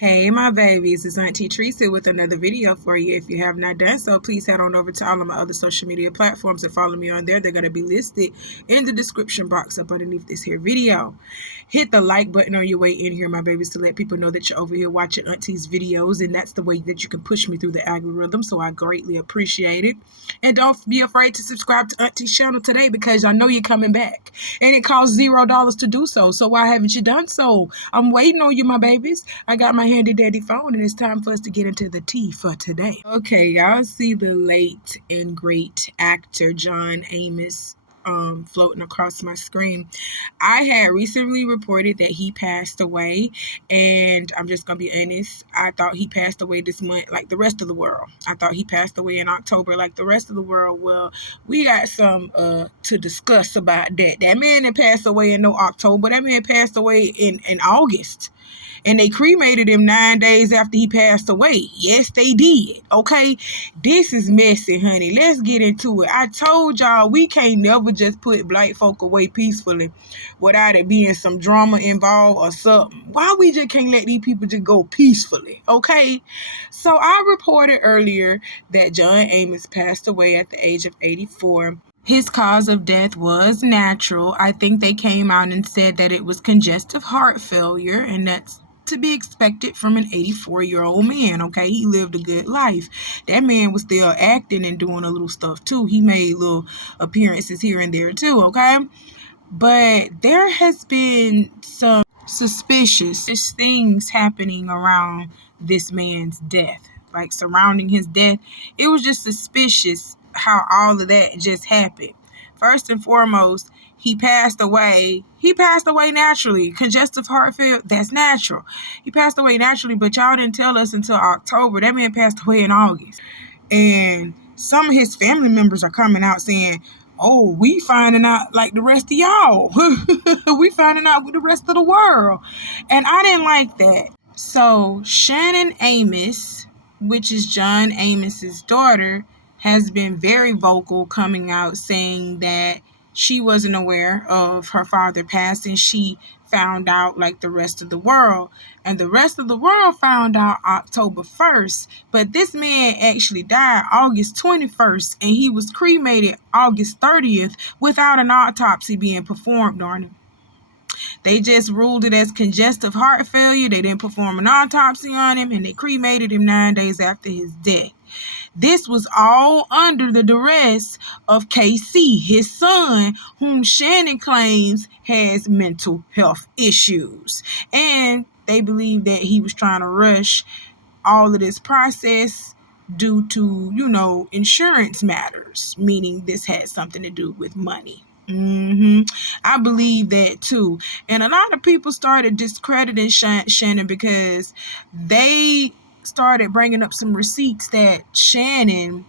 Hey, my babies, it's Auntie Trice with another video for you. If you have not done so, please head on over to all of my other social media platforms and follow me on there. They're going to be listed in the description box up underneath this here video. Hit the like button on your way in here, my babies, to let people know that you're over here watching Auntie's videos, and that's the way that you can push me through the algorithm, so I greatly appreciate it. And don't be afraid to subscribe to Auntie's channel today because I know you're coming back, and it costs $0 to do so, so why haven't you done so? I'm waiting on you, my babies. I got my handy dandy phone, and it's time for us to get into the tea for today. Okay, y'all see the late and great actor John Amos floating across my screen. I had recently reported that he passed away, and I'm just gonna be honest, I thought he passed away this month like the rest of the world. I thought he passed away in October like the rest of the world. Well, we got some to discuss about that. That man that passed away in no October, that man passed away in August. And they cremated him 9 days after he passed away. Yes, they did. Okay? This is messy, honey. Let's get into it. I told y'all we can't never just put black folk away peacefully without it being some drama involved or something. Why we just can't let these people just go peacefully? Okay? So I reported earlier that John Amos passed away at the age of 84. His cause of death was natural. I think they came out and said that it was congestive heart failure, and that's to be expected from an 84-year-old man. Okay, he lived a good life. That man was still acting and doing a little stuff too. He made little appearances here and there too. Okay, but there has been some suspicious things happening around this man's death, like surrounding his death. It was just suspicious how all of that just happened. First and foremost, he passed away. He passed away naturally. Congestive heart failure, that's natural. He passed away naturally, but y'all didn't tell us until October. That man passed away in August. And some of his family members are coming out saying, oh, we finding out like the rest of y'all. We finding out with the rest of the world. And I didn't like that. So Shannon Amos, which is John Amos's daughter, has been very vocal, coming out saying that she wasn't aware of her father passing. She found out like the rest of the world. And the rest of the world found out October 1st. But this man actually died August 21st, and he was cremated August 30th without an autopsy being performed on him. They just ruled it as congestive heart failure. They didn't perform an autopsy on him, and they cremated him 9 days after his death. This was all under the duress of KC, his son, whom Shannon claims has mental health issues. And they believe that he was trying to rush all of this process due to, insurance matters, meaning this had something to do with money. I believe that too. And a lot of people started discrediting Shannon because they started bringing up some receipts that Shannon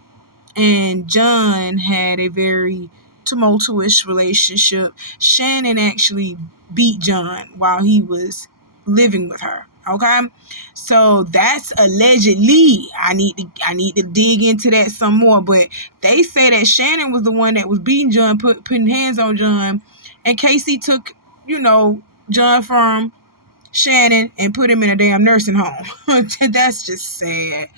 and John had a very tumultuous relationship. Shannon actually beat John while he was living with her. Okay, so that's allegedly. I need to dig into that some more. But they say that Shannon was the one that was beating John, putting hands on John, and Casey took John from Shannon and put him in a damn nursing home. That's just sad.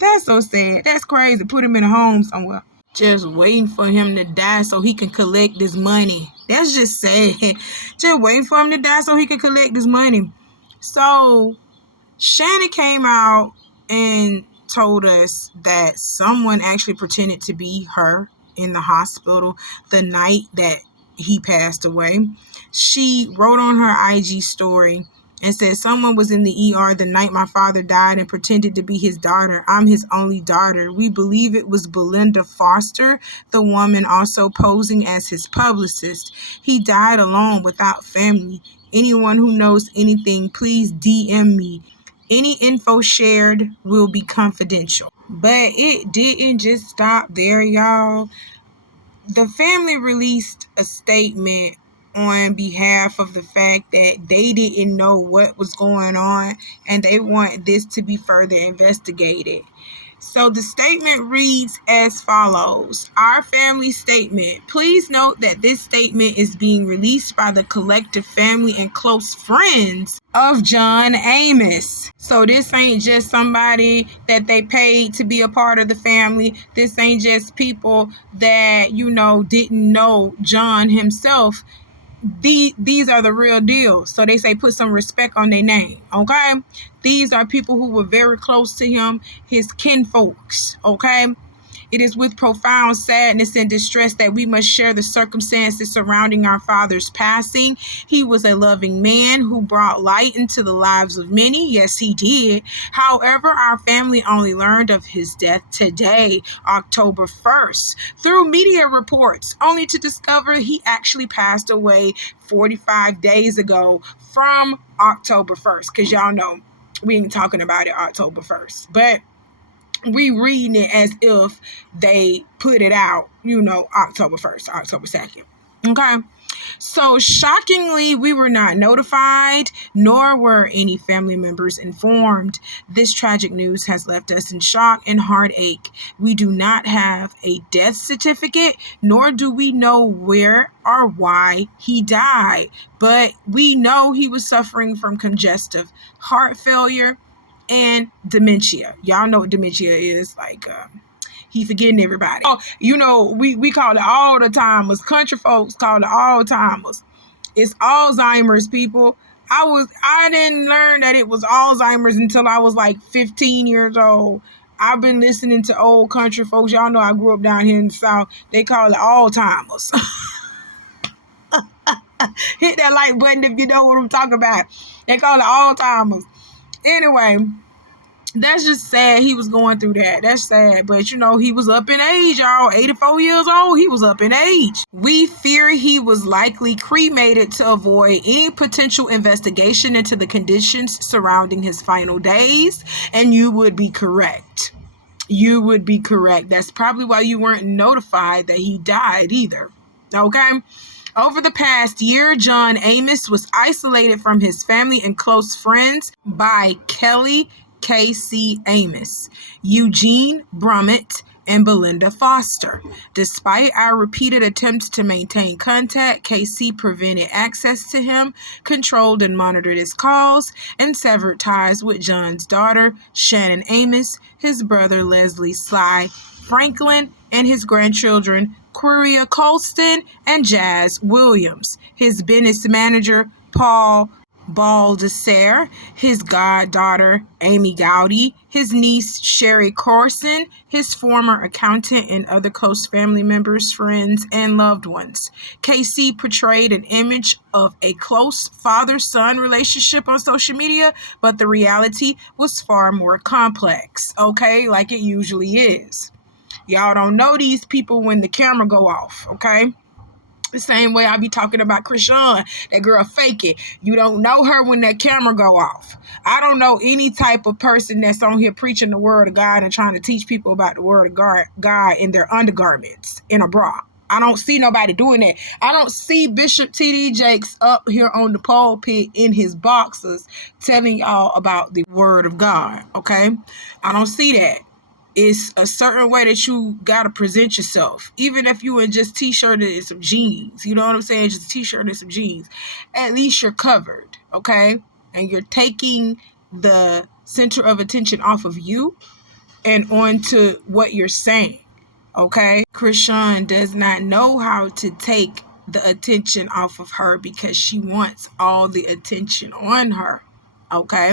That's so sad. That's crazy. Put him in a home somewhere, just waiting for him to die so he can collect this money. That's just sad. Just waiting for him to die so he can collect this money. So Shannon came out and told us that someone actually pretended to be her in the hospital the night that he passed away. She wrote on her IG story and said, someone was in the ER the night my father died and pretended to be his daughter. I'm his only daughter. We believe it was Belinda Foster, the woman also posing as his publicist. He died alone without family. Anyone who knows anything, please DM me. Any info shared will be confidential. But it didn't just stop there, y'all. The family released a statement on behalf of the fact that they didn't know what was going on and they want this to be further investigated. So the statement reads as follows. Our family statement. Please note that this statement is being released by the collective family and close friends of John Amos. So this ain't just somebody that they paid to be a part of the family. This ain't just people that, didn't know John himself. These are the real deal. So they say put some respect on their name, okay? These are people who were very close to him, his kinfolks, okay? It is with profound sadness and distress that we must share the circumstances surrounding our father's passing. He was a loving man who brought light into the lives of many. Yes, he did. However, our family only learned of his death today, October 1st, through media reports, only to discover he actually passed away 45 days ago from October 1st, because y'all know we ain't talking about it October 1st. But we reading it as if they put it out, October 1st, October 2nd. Okay. So shockingly, we were not notified, nor were any family members informed. This tragic news has left us in shock and heartache. We do not have a death certificate, nor do we know where or why he died. But we know he was suffering from congestive heart failure and dementia. Y'all know what dementia is, like he forgetting everybody. Oh, we call it all-timers. Country folks call it all-timers. It's Alzheimer's, people. I didn't learn that it was Alzheimer's until I was like 15 years old. I've been listening to old country folks. Y'all know I grew up down here in the South. They call it all-timers. Hit that like button if you know what I'm talking about. They call it all-timers. Anyway, that's just sad. He was going through that. That's sad. But, he was up in age, y'all. 84 years old. He was up in age. We fear he was likely cremated to avoid any potential investigation into the conditions surrounding his final days. And you would be correct. You would be correct. That's probably why you weren't notified that he died either. Okay? Over the past year, John Amos was isolated from his family and close friends by Kelly K.C. Amos, Eugene Brummett, and Belinda Foster. Despite our repeated attempts to maintain contact, KC prevented access to him, controlled and monitored his calls, and severed ties with John's daughter, Shannon Amos, his brother Leslie Sly Franklin, and his grandchildren, Queria Colston and Jazz Williams, his business manager, Paul Baldesser, his goddaughter, Amy Gowdy, his niece, Sherry Corson, his former accountant, and other close family members, friends, and loved ones. KC portrayed an image of a close father-son relationship on social media, but the reality was far more complex, okay, like it usually is. Y'all don't know these people when the camera go off, okay? The same way I be talking about Krishan, that girl fake it. You don't know her when that camera go off. I don't know any type of person that's on here preaching the word of God and trying to teach people about the word of God in their undergarments, in a bra. I don't see nobody doing that. I don't see Bishop T.D. Jakes up here on the pulpit in his boxers telling y'all about the word of God, okay? I don't see that. It's a certain way that you got to present yourself. Even if you in just t-shirt and some jeans. You know what I'm saying? Just a t-shirt and some jeans. At least you're covered, okay? And you're taking the center of attention off of you and onto what you're saying, okay? Krishan does not know how to take the attention off of her because she wants all the attention on her. Okay,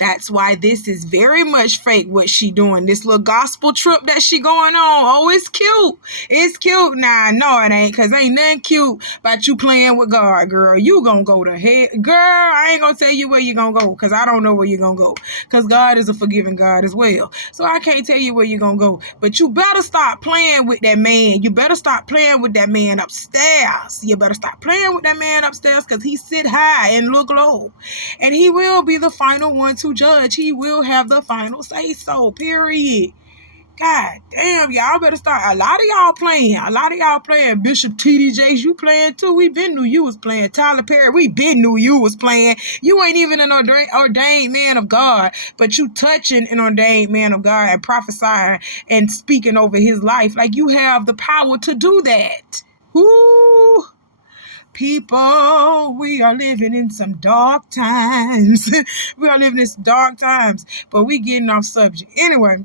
that's why this is very much fake what she doing. This little gospel trip that she going on. Oh, it's cute. It's cute. Nah, no, it ain't. Because ain't nothing cute about you playing with God, girl. You gonna go to hell. Girl, I ain't gonna tell you where you gonna go. Because I don't know where you gonna go. Because God is a forgiving God as well. So I can't tell you where you gonna go. But you better stop playing with that man. You better stop playing with that man upstairs. You better stop playing with that man upstairs because he sit high and look low. And he will be the final one to judge. He will have the final say so, period. God damn, y'all better start. A lot of y'all playing. Bishop T.D. Jakes, you playing too. We been knew you was playing. Tyler Perry, we been knew you was playing. You ain't even an ordained man of God, but you touching an ordained man of God and prophesying and speaking over his life. Like, you have the power to do that. Woo! People, we are living in some dark times. But we getting off subject. Anyway,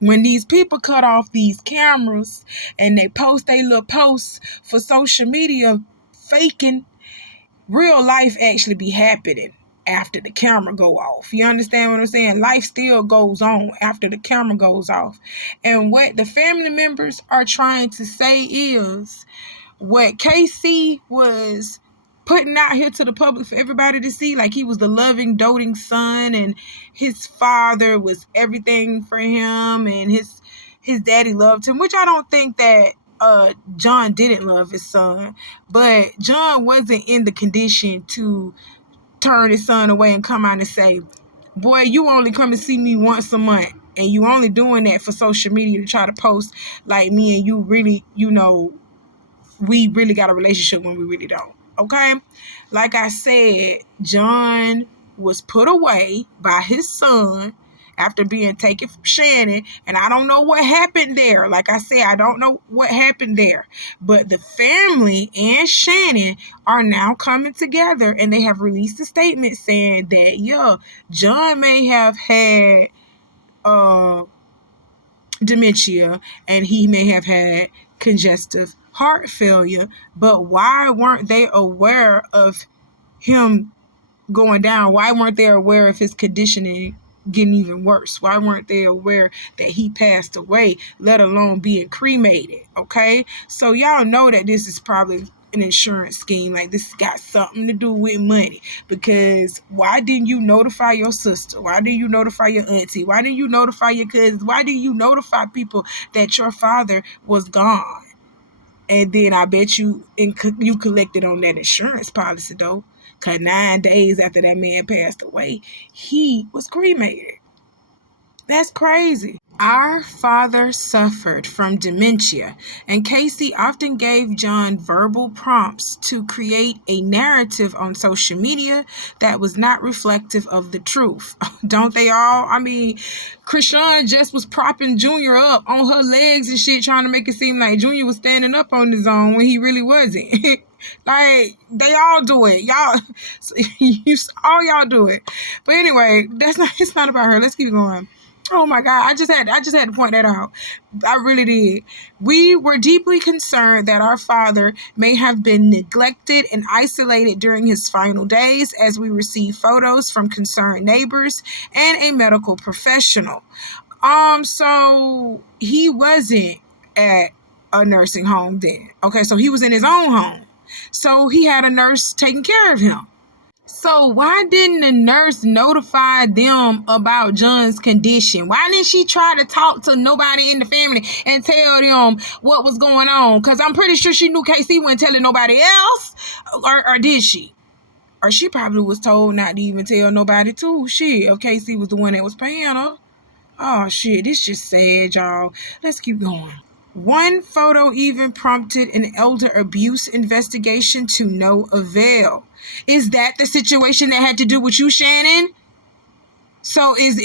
when these people cut off these cameras and they post their little posts for social media, faking, real life actually be happening after the camera go off. You understand what I'm saying? Life still goes on after the camera goes off. And what the family members are trying to say is, what KC was putting out here to the public for everybody to see, like he was the loving, doting son, and his father was everything for him, and his daddy loved him, which I don't think that John didn't love his son, but John wasn't in the condition to turn his son away and come out and say, boy, you only come to see me once a month, and you only doing that for social media to try to post like me and you really, we really got a relationship when we really don't. Okay? Like I said, John was put away by his son after being taken from Shannon, and I don't know what happened there. Like I said, I don't know what happened there. But the family and Shannon are now coming together, and they have released a statement saying that, John may have had dementia, and he may have had congestive heart failure, but why weren't they aware of him going down? Why weren't they aware of his conditioning getting even worse? Why weren't they aware that he passed away, let alone being cremated? Okay, so y'all know that this is probably an insurance scheme. Like, this got something to do with money, because why didn't you notify your sister? Why didn't you notify your auntie? Why didn't you notify your cousins? Why didn't you notify people that your father was gone? And then I bet you collected on that insurance policy, though, because 9 days after that man passed away, he was cremated. That's crazy. Our father suffered from dementia, and Casey often gave John verbal prompts to create a narrative on social media that was not reflective of the truth. Don't they all? I mean, Krishan just was propping Junior up on her legs and shit, trying to make it seem like Junior was standing up on his own when he really wasn't. Like, they all do it. Y'all, all y'all do it. But anyway, it's not about her. Let's keep going. Oh my God, I just had to point that out. I really did. We were deeply concerned that our father may have been neglected and isolated during his final days, as we received photos from concerned neighbors and a medical professional. So he wasn't at a nursing home then. Okay, so he was in his own home. So he had a nurse taking care of him. So why didn't the nurse notify them about John's condition? Why didn't she try to talk to nobody in the family and tell them what was going on? Because I'm pretty sure she knew KC wasn't telling nobody else. Or did she? Or she probably was told not to even tell nobody too. Shit, if KC was the one that was paying her. Oh shit, this just sad, y'all. Let's keep going. One photo even prompted an elder abuse investigation to no avail. Is that the situation that had to do with you, Shannon? So is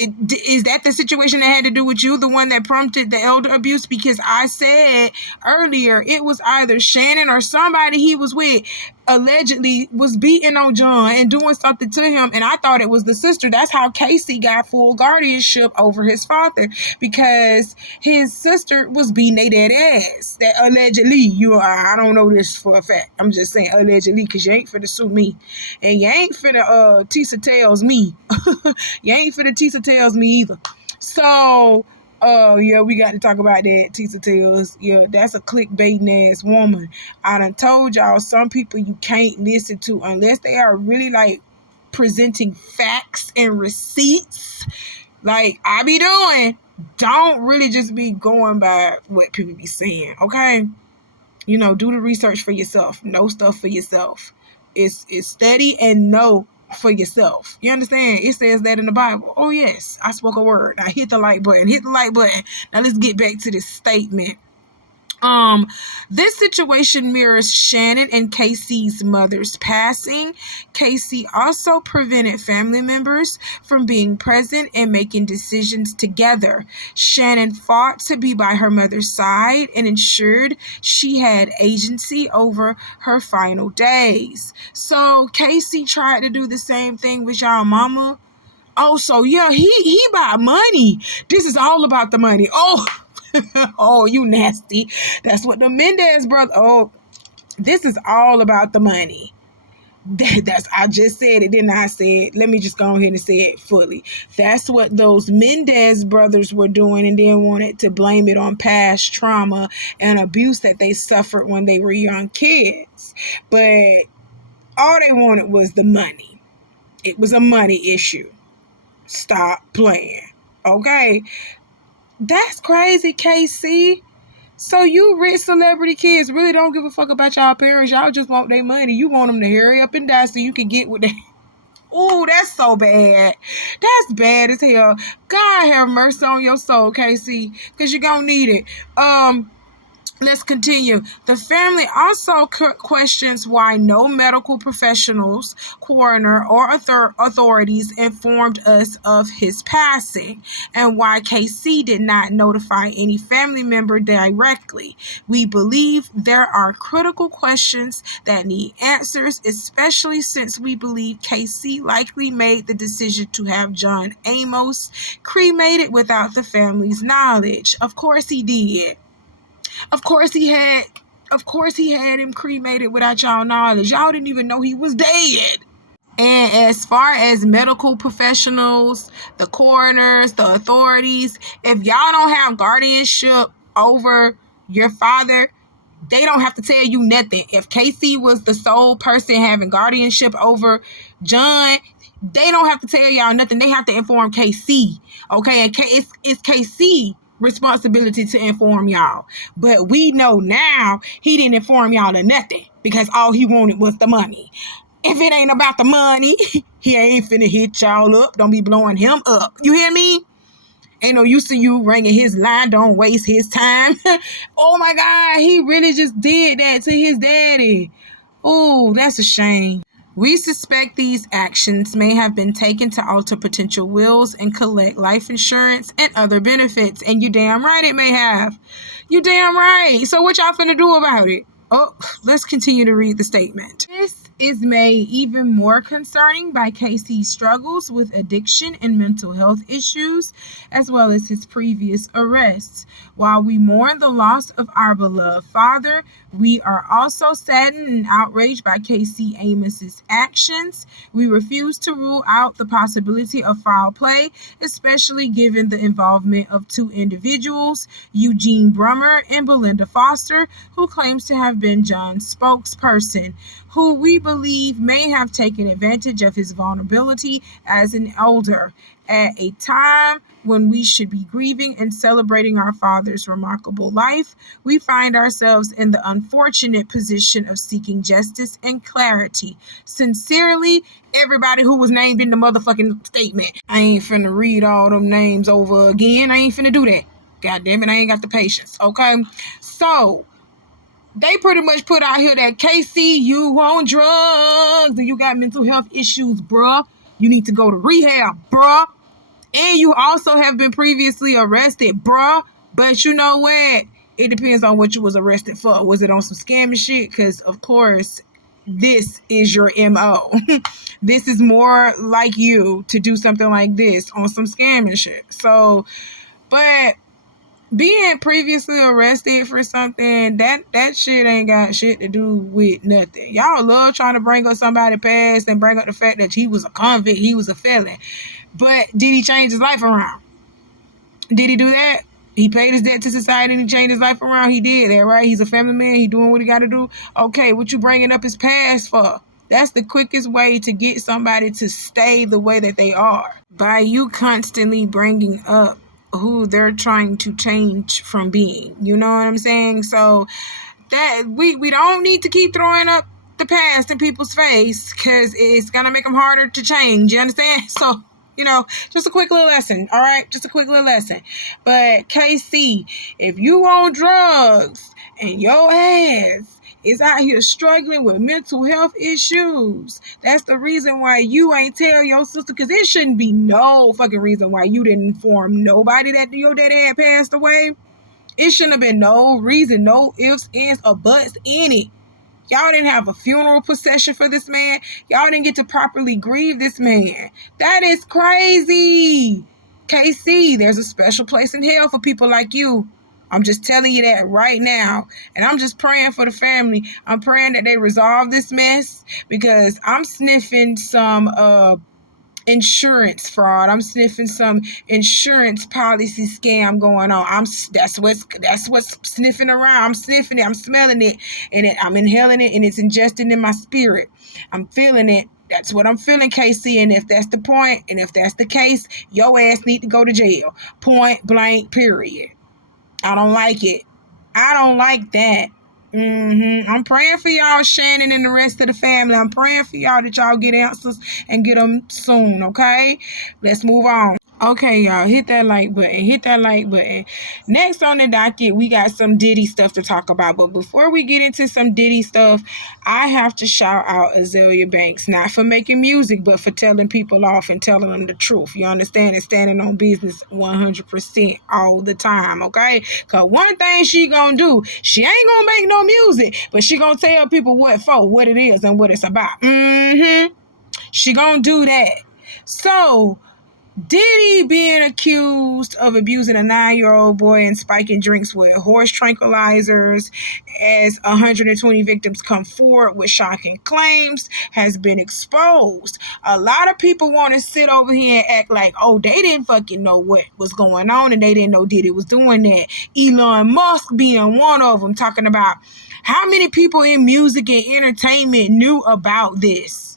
that the situation that had to do with you, the one that prompted the elder abuse? Because I said earlier it was either Shannon or somebody he was with allegedly was beating on John and doing something to him, and I thought it was the sister. That's how Casey got full guardianship over his father, because his sister was beating their daddy ass. That allegedly, I don't know this for a fact. I'm just saying allegedly, because you ain't finna sue me, and you ain't finna Tisa tells me. You ain't finna Tisa tells me either. So yeah, we got to talk about that. Tisa tells, yeah, that's a clickbaiting ass woman. I done told y'all, some people you can't listen to unless they are really like presenting facts and receipts, like I be doing. Don't really just be going by what people be saying, okay? Do the research for yourself. Know stuff for yourself. It's study and know for yourself. You understand? It says that in the Bible. Oh yes, I spoke a word. I hit the like button. Hit the like button. Now let's get back to this statement. This situation mirrors Shannon and Casey's mother's passing. Casey also prevented family members from being present and making decisions together. Shannon fought to be by her mother's side and ensured she had agency over her final days. So Casey tried to do the same thing with y'all mama. Oh, so yeah, he about money. This is all about the money. Oh, oh, you nasty. That's what the Mendez brother. Oh, this is all about the money. That's I just said it, didn't I? Said, let me just go ahead and say it fully. That's what those Mendez brothers were doing, and then wanted to blame it on past trauma and abuse that they suffered when they were young kids. But all they wanted was the money. It was a money issue. Stop playing. Okay? That's crazy, KC. So you rich celebrity kids really don't give a fuck about y'all parents. Y'all just want their money. You want them to hurry up and die so you can get what they... Ooh, that's so bad. That's bad as hell. God have mercy on your soul, KC, because you're going to need it. Let's continue. The family also questions why no medical professionals, coroner, or authorities informed us of his passing, and why KC did not notify any family member directly. We believe there are critical questions that need answers, especially since we believe KC likely made the decision to have John Amos cremated without the family's knowledge. Of course he did. Of course he had him cremated without y'all knowledge. Y'all didn't even know he was dead. And as far as medical professionals, the coroners, the authorities, if y'all don't have guardianship over your father, they don't have to tell you nothing. If Casey was the sole person having guardianship over John, they don't have to tell y'all nothing. They have to inform KC. Okay, and it's KC responsibility to inform y'all. But we know now he didn't inform y'all of nothing because all he wanted was the money. If it ain't about the money, he ain't finna hit y'all up. Don't be blowing him up. You hear me? Ain't no use in you ringing his line. Don't waste his time. Oh my God, he really just did that to his daddy. Oh, that's a shame. We suspect these actions may have been taken to alter potential wills and collect life insurance and other benefits. And you damn right it may have. You damn right. So what y'all finna do about it? Oh, let's continue to read the statement. This is made even more concerning by Casey's struggles with addiction and mental health issues, as well as his previous arrests. While we mourn the loss of our beloved father, we are also saddened and outraged by Casey Amos's actions. We refuse to rule out the possibility of foul play, especially given the involvement of two individuals, Eugene Brummer and Belinda Foster, who claims to have been John's spokesperson, who we believe may have taken advantage of his vulnerability as an elder at a time when we should be grieving and celebrating our father's remarkable life. We find ourselves in the unfortunate position of seeking justice and clarity. Sincerely, everybody who was named in the motherfucking statement. I ain't finna read all them names over again. I ain't finna do that. God damn it, I ain't got the patience. Okay? So, they pretty much put out here that KC, you on drugs and you got mental health issues, bruh. You need to go to rehab, bruh. And you also have been previously arrested, bruh. But you know what? It depends on what you was arrested for. Was it on some scammy shit? Because, of course, this is your MO. This is more like you to do something like this on some scamming shit. So, but being previously arrested for something, that shit ain't got shit to do with nothing. Y'all love trying to bring up somebody past and bring up the fact that he was a convict, he was a felon. But did he change his life around? Did he do that? He paid his debt to society and he changed his life around. He did that, right? He's a family man. He doing what he got to do. Okay, what you bringing up his past for? That's the quickest way to get somebody to stay the way that they are. By you constantly bringing up who they're trying to change from being. You know what I'm saying? So that we don't need to keep throwing up the past in people's face because it's going to make them harder to change. You understand? So, just a quick little lesson. All right? Just a quick little lesson. But KC, if you on drugs and your ass is out here struggling with mental health issues, that's the reason why you ain't tell your sister, because it shouldn't be no fucking reason why you didn't inform nobody that your daddy had passed away. It shouldn't have been no reason, no ifs, ands, or buts in it. Y'all didn't have a funeral procession for this man. Y'all didn't get to properly grieve this man. That is crazy. KC, there's a special place in hell for people like you. I'm just telling you that right now. And I'm just praying for the family. I'm praying that they resolve this mess, because I'm sniffing some insurance fraud. I'm sniffing some insurance policy scam going on. That's what's sniffing around. I'm sniffing it. I'm smelling it, and I'm inhaling it, and it's ingesting in my spirit. I'm feeling it. That's what I'm feeling, KC. And if that's the point, and if that's the case, your ass need to go to jail. Point blank, period. I don't like it. I don't like that. I'm praying for y'all, Shannon, and the rest of the family. I'm praying for y'all that y'all get answers and get them soon, okay? Let's move on. Okay, y'all, hit that like button. Next on the docket, we got some Diddy stuff to talk about. But before we get into some Diddy stuff, I have to shout out Azealia Banks, not for making music, but for telling people off and telling them the truth. You understand? And standing on business 100% all the time, okay? Because one thing she gonna do, she ain't gonna make no music, but she gonna tell people what it is, and what it's about. She gonna do that. So, Diddy being accused of abusing a 9-year-old boy and spiking drinks with horse tranquilizers as 120 victims come forward with shocking claims has been exposed. A lot of people want to sit over here and act like, oh, they didn't fucking know what was going on, and they didn't know Diddy was doing that. Elon Musk being one of them, talking about how many people in music and entertainment knew about this.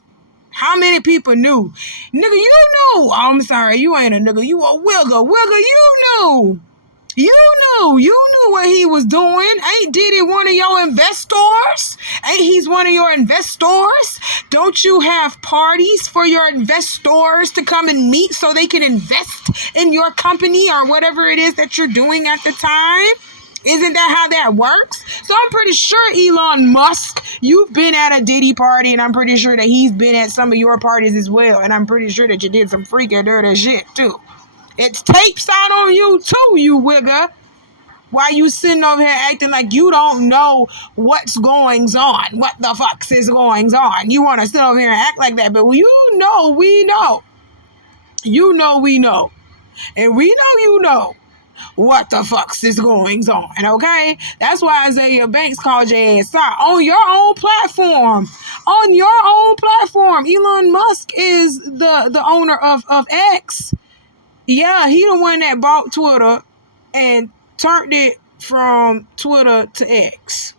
How many people knew? Nigga, you knew. Oh, I'm sorry, you ain't a nigga. You a wigger. Wigger, you knew. You knew what he was doing. Ain't Diddy one of your investors? Ain't he's one of your investors? Don't you have parties for your investors to come and meet so they can invest in your company or whatever it is that you're doing at the time? Isn't that how that works? So I'm pretty sure, Elon Musk, you've been at a Diddy party, and I'm pretty sure that he's been at some of your parties as well. And I'm pretty sure that you did some freaky dirty shit too. It's tapes out on you too, you wigger. Why you sitting over here acting like you don't know what's going on? What the fuck is going on? You want to sit over here and act like that, but we know. You know we know. And we know you know what the fuck is going on, okay? That's why Azealia Banks called your ass out on your own platform. On your own platform. Elon Musk is the owner of X. Yeah, he the one that bought Twitter and turned it from Twitter to X.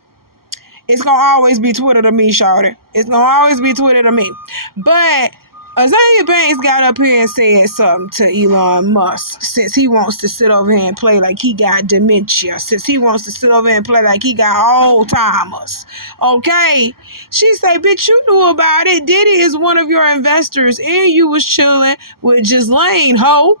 It's gonna always be Twitter to me, shawty. It's gonna always be Twitter to me. But Azealia Banks got up here and said something to Elon Musk, since he wants to sit over here and play like he got dementia, since he wants to sit over here and play like he got Alzheimer's. Okay? She said, bitch, you knew about it. Diddy is one of your investors, and you was chilling with Ghislaine, ho.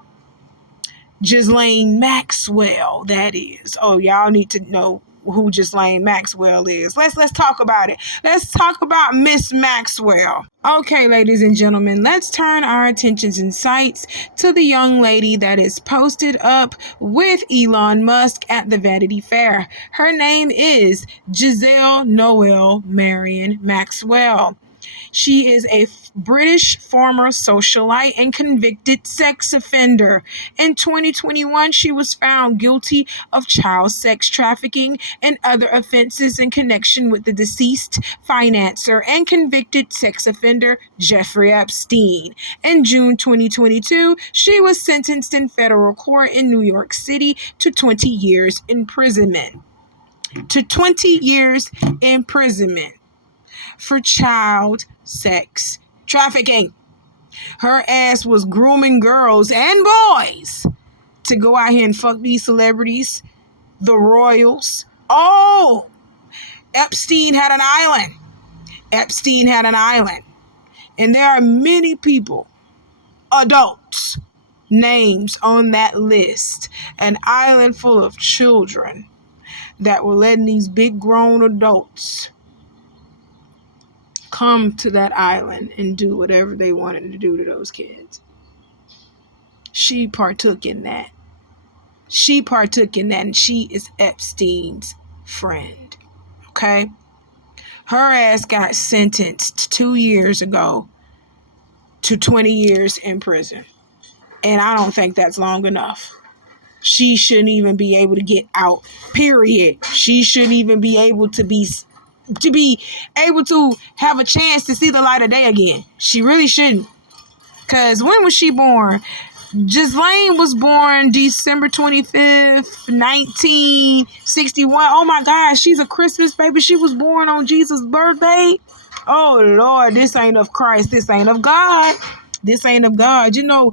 Ghislaine Maxwell, that is. Oh, y'all need to know who Ghislaine Maxwell is. Let's talk about it. Let's talk about Miss Maxwell. Okay, ladies and gentlemen, let's turn our attentions and sights to the young lady that is posted up with Elon Musk at the Vanity Fair. Her name is Giselle Noel Marion Maxwell. She is a British former socialite and convicted sex offender. In 2021, she was found guilty of child sex trafficking and other offenses in connection with the deceased financier and convicted sex offender Jeffrey Epstein. In June 2022, she was sentenced in federal court in New York City to 20 years imprisonment. For child sex trafficking. Her ass was grooming girls and boys to go out here and fuck these celebrities, the royals. Oh, Epstein had an island. Epstein had an island. And there are many people, adults, names on that list. An island full of children that were letting these big grown adults come to that island and do whatever they wanted to do to those kids. She partook in that. And she is Epstein's friend. Okay? Her ass got sentenced 2 years ago to 20 years in prison. And I don't think that's long enough. She shouldn't even be able to get out, period. She shouldn't even be able to be able to have a chance to see the light of day again. She really shouldn't. Because when was she born? Ghislaine was born December 25th, 1961. Oh my gosh, she's a Christmas baby. She was born on Jesus' birthday. Oh Lord, this ain't of Christ. This ain't of God. This ain't of God. You know,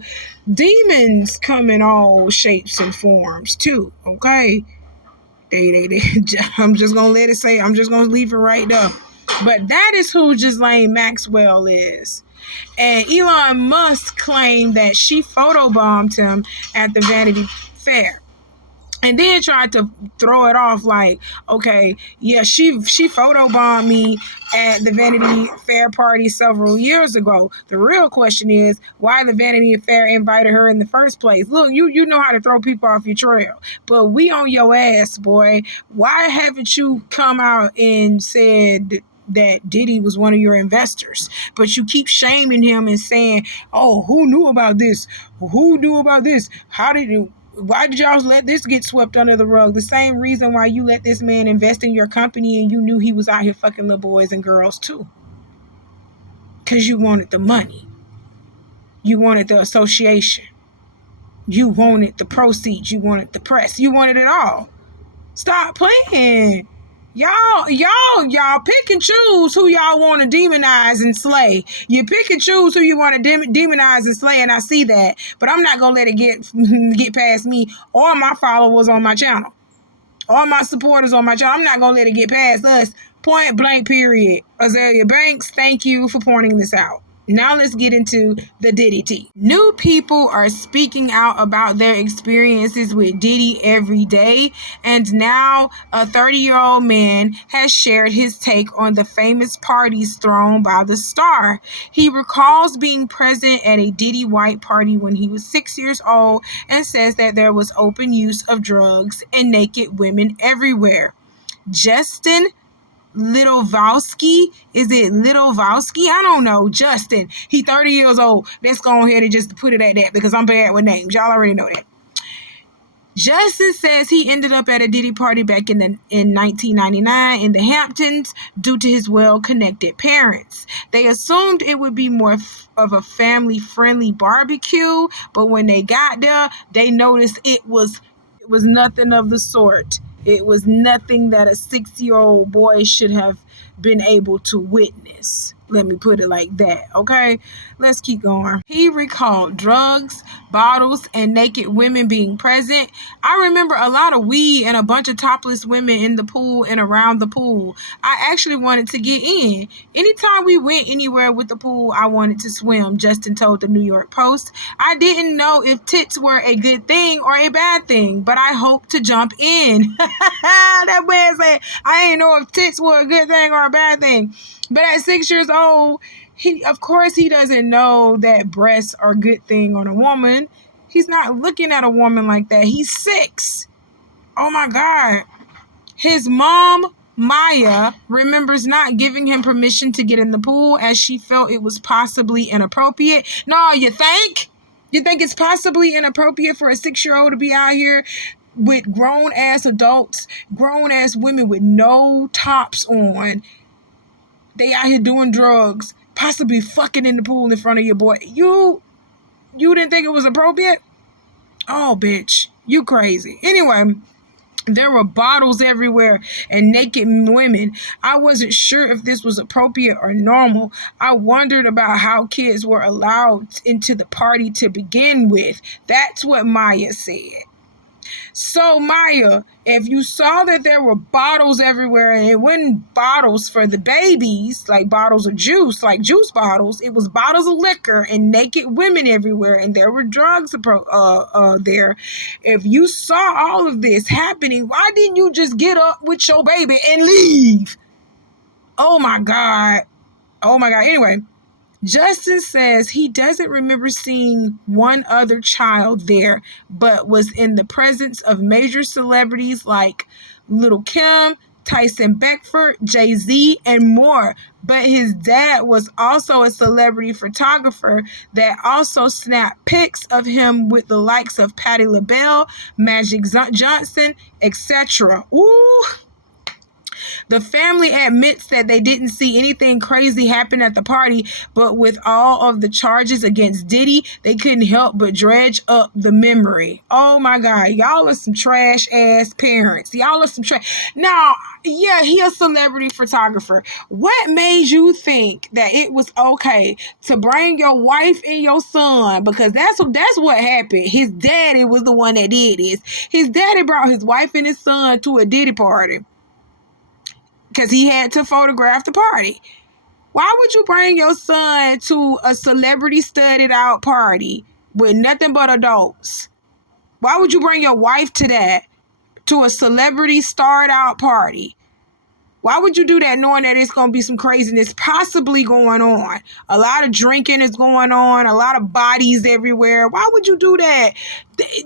demons come in all shapes and forms too, okay? They I'm just gonna let it say, I'm just gonna leave it right there. But that is who Ghislaine Maxwell is. And Elon Musk claimed that she photobombed him at the Vanity Fair. And then tried to throw it off like, okay, yeah, she photobombed me at the Vanity Fair party several years ago. The real question is, why the Vanity Fair invited her in the first place? Look, you know how to throw people off your trail. But we on your ass, boy. Why haven't you come out and said that Diddy was one of your investors? But you keep shaming him and saying, oh, who knew about this? Who knew about this? Why did y'all let this get swept under the rug? The same reason why you let this man invest in your company and you knew he was out here fucking little boys and girls too. Because you wanted the money. You wanted the association. You wanted the proceeds. You wanted the press. You wanted it all. Stop playing. Y'all pick and choose who y'all want to demonize and slay. You pick and choose who you want to demonize and slay, and I see that. But I'm not going to let it get past me or my followers on my channel. Or my supporters on my channel. I'm not going to let it get past us. Point blank, period. Azalea Banks, thank you for pointing this out. Now let's get into the Diddy tea. New people are speaking out about their experiences with Diddy every day, and now a 30-year-old man has shared his take on the famous parties thrown by the star. He recalls being present at a Diddy white party when he was 6 years old and says that there was open use of drugs and naked women everywhere. Justin Littlevalsky. Is it Littlevalsky? I don't know. Justin. He 30 years old. Let's go ahead and just put it at that because I'm bad with names. Y'all already know that. Justin says he ended up at a Diddy party back in 1999 in the Hamptons due to his well-connected parents. They assumed it would be more of a family-friendly barbecue, but when they got there, they noticed it was nothing of the sort. It was nothing that a 6-year-old boy should have been able to witness. Let me put it like that, okay? Let's keep going. He recalled drugs, bottles, and naked women being present. I remember a lot of weed and a bunch of topless women in the pool and around the pool. I actually wanted to get in. Anytime we went anywhere with the pool, I wanted to swim, Justin told the New York Post. I didn't know if tits were a good thing or a bad thing, but I hoped to jump in. That man said, I didn't know if tits were a good thing or a bad thing. But at 6 years old, he doesn't know that breasts are a good thing on a woman. He's not looking at a woman like that. He's 6. Oh my God. His mom, Maya, remembers not giving him permission to get in the pool as she felt it was possibly inappropriate. No, you think? You think it's possibly inappropriate for a 6-year-old to be out here with grown-ass adults, grown-ass women with no tops on? They out here doing drugs, possibly fucking in the pool in front of your boy. You didn't think it was appropriate? Oh, bitch. You crazy. Anyway, there were bottles everywhere and naked women. I wasn't sure if this was appropriate or normal. I wondered about how kids were allowed into the party to begin with. That's what Maya said. So, Maya, if you saw that there were bottles everywhere, and it wasn't bottles for the babies, like bottles of juice, like juice bottles, it was bottles of liquor and naked women everywhere, and there were drugs there. If you saw all of this happening, why didn't you just get up with your baby and leave? Oh my God. Oh my God. Anyway, Justin says he doesn't remember seeing one other child there, but was in the presence of major celebrities like Little Kim, Tyson Beckford, Jay-Z, and more. But his dad was also a celebrity photographer that also snapped pics of him with the likes of Patti LaBelle, Magic Johnson, etc. Ooh. The family admits that they didn't see anything crazy happen at the party, but with all of the charges against Diddy, they couldn't help but dredge up the memory. Oh my God, y'all are some trash ass parents. Y'all are some trash. Now, yeah, he a celebrity photographer. What made you think that it was okay to bring your wife and your son? Because that's what happened. His daddy was the one that did this. His daddy brought his wife and his son to a Diddy party because he had to photograph the party. Why would you bring your son to a celebrity studded out party with nothing but adults? Why would you bring your wife to a celebrity starred out party? Why would you do that knowing that it's going to be some craziness possibly going on? A lot of drinking is going on, a lot of bodies everywhere. Why would you do that?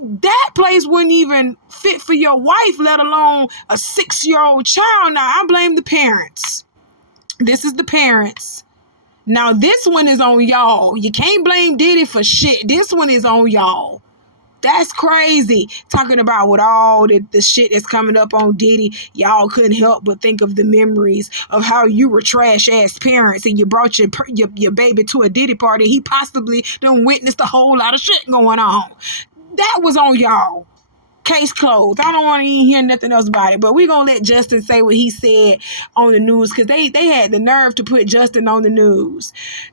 That place wouldn't even fit for your wife, let alone a 6-year-old child. Now, I blame the parents. This is the parents. Now, this one is on y'all. You can't blame Diddy for shit. This one is on y'all. That's crazy. Talking about with all the shit that's coming up on Diddy, y'all couldn't help but think of the memories of how you were trash ass parents and you brought your baby to a Diddy party. He possibly done witnessed a whole lot of shit going on. That was on y'all. Case closed. I don't want to even hear nothing else about it. But we're going to let Justin say what he said on the news, because they had the nerve to put Justin on the news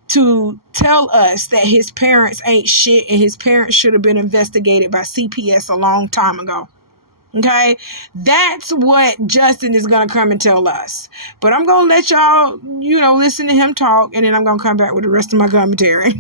to tell us that his parents ain't shit and his parents should have been investigated by CPS a long time ago. Okay? That's what Justin is going to come and tell us. But I'm going to let y'all, listen to him talk, and then I'm going to come back with the rest of my commentary.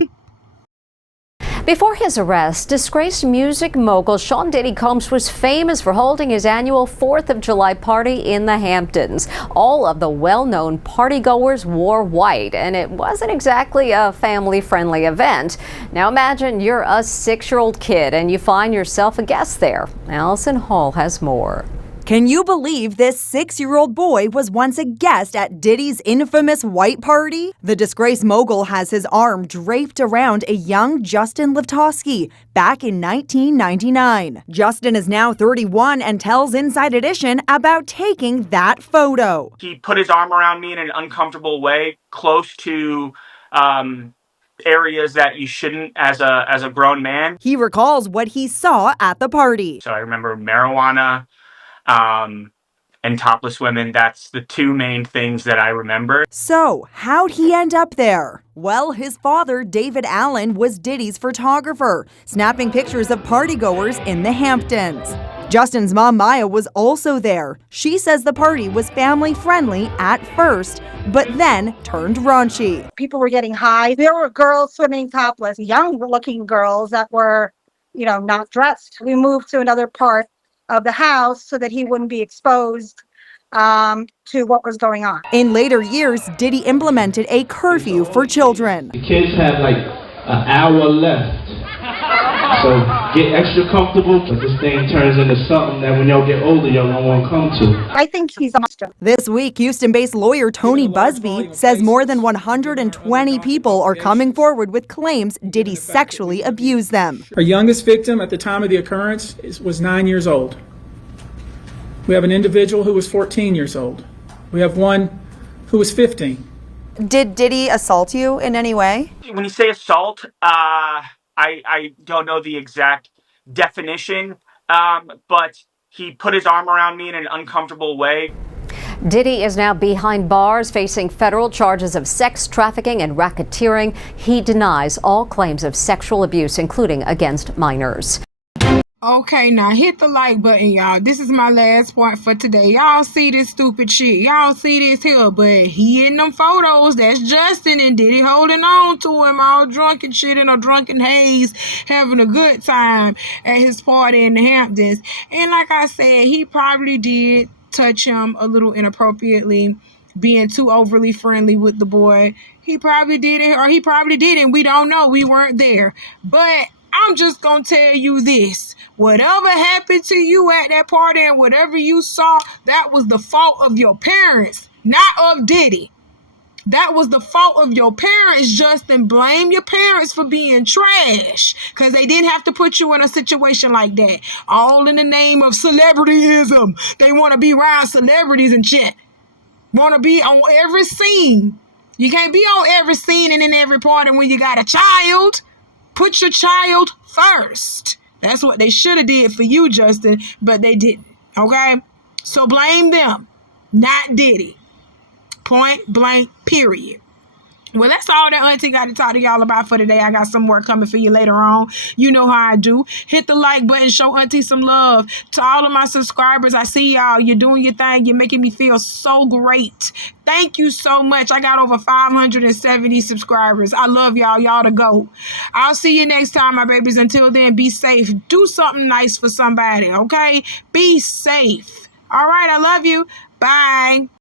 Before his arrest, disgraced music mogul Sean Diddy Combs was famous for holding his annual 4th of July party in the Hamptons. All of the well-known partygoers wore white, and it wasn't exactly a family-friendly event. Now imagine you're a 6-year-old kid and you find yourself a guest there. Allison Hall has more. Can you believe this 6-year-old boy was once a guest at Diddy's infamous white party? The disgraced mogul has his arm draped around a young Justin Livtowski back in 1999. Justin is now 31 and tells Inside Edition about taking that photo. He put his arm around me in an uncomfortable way, close to areas that you shouldn't as a grown man. He recalls what he saw at the party. So I remember marijuana, and topless women. That's the two main things that I remember. So, how'd he end up there? Well, his father, David Allen, was Diddy's photographer, snapping pictures of partygoers in the Hamptons. Justin's mom, Maya, was also there. She says the party was family-friendly at first, but then turned raunchy. People were getting high. There were girls swimming topless, young-looking girls that were, not dressed. We moved to another part of the house so that he wouldn't be exposed to what was going on. In later years, Diddy implemented a curfew for children. The kids have like an hour left, so get extra comfortable. But this thing turns into something that when y'all get older, y'all don't want to come to. I think he's a monster. This week, Houston-based lawyer Tony Busby says more than 120 people are coming forward with claims Diddy sexually abused them. Our youngest victim at the time of the occurrence was 9 years old. We have an individual who was 14 years old. We have one who was 15. Did Diddy assault you in any way? When you say assault, I don't know the exact definition, but he put his arm around me in an uncomfortable way. Diddy is now behind bars, facing federal charges of sex trafficking and racketeering. He denies all claims of sexual abuse, including against minors. Okay, now hit the like button, y'all. This is my last point for today. Y'all see this stupid shit. Y'all see this here, but he in them photos. That's Justin and Diddy holding on to him, all drunk and shit in a drunken haze, having a good time at his party in the Hamptons. And like I said, he probably did touch him a little inappropriately, being too overly friendly with the boy. He probably did it, or he probably didn't. We don't know. We weren't there. But I'm just gonna tell you this. Whatever happened to you at that party and whatever you saw, that was the fault of your parents, not of Diddy. That was the fault of your parents, Justin. Blame your parents for being trash, because they didn't have to put you in a situation like that. All in the name of celebrityism. They want to be around celebrities and shit. Want to be on every scene. You can't be on every scene and in every party when you got a child. Put your child first. That's what they should have did for you, Justin, but they didn't. Okay? So blame them, not Diddy. Point blank, period. Well, that's all that Auntie got to talk to y'all about for today. I got some more coming for you later on. You know how I do. Hit the like button. Show Auntie some love. To all of my subscribers, I see y'all. You're doing your thing. You're making me feel so great. Thank you so much. I got over 570 subscribers. I love y'all. Y'all the GOAT. I'll see you next time, my babies. Until then, be safe. Do something nice for somebody, okay? Be safe. All right, I love you. Bye.